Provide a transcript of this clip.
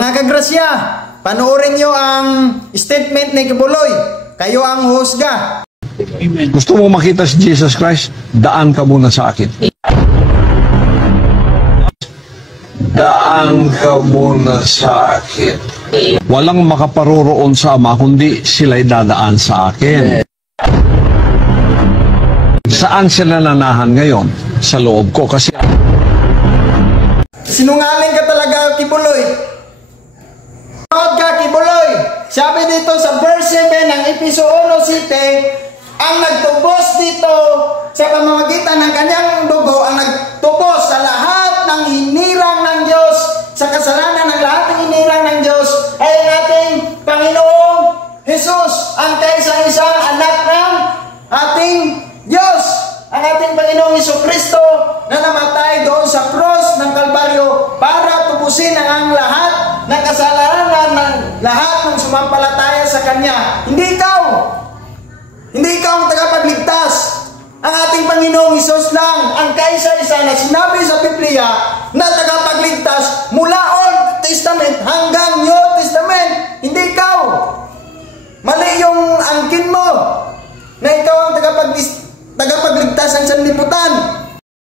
Mga kagrasya, panoorin nyo ang statement ni Kibuloy. Kayo ang husga. Gusto mo makita si Jesus Christ? Daan ka muna sa akin. Daan ka muna sa akin. Walang makaparoroon sa Ama, kundi sila'y dadaan sa akin. Saan sila nanahan ngayon? Sa loob ko. Kasi sinungaling ka talaga, Kibuloy. Proud ka, Kibuloy. Sabi dito sa verse 7 ng Episo 1:7, ang nagtubos dito sa pamamagitan ng kanyang dugo, ang nagtubos sa lahat ng hinirang ng Diyos, sa kasalanan ng lahat ng hinirang ng Diyos, ay ang ating Panginoong Jesus, ang kaisa-isang anak ng ating Diyos, ang ating Panginoong Jesucristo na namatay doon sa cross ng Kalbaryo para tubusin ang lahat ng kasalanan ng lahat ng sumampalataya sa Kanya. Hindi ikaw. Hindi ikaw ang tagapagligtas. Ang ating Panginoong Hesus lang ang kaisa-isa na sinabi sa Biblia na tagapagligtas mula Old Testament hanggang New Testament. Hindi ikaw. Mali yung angkin mo na ikaw ang tagapagligtas ng sanlibutan.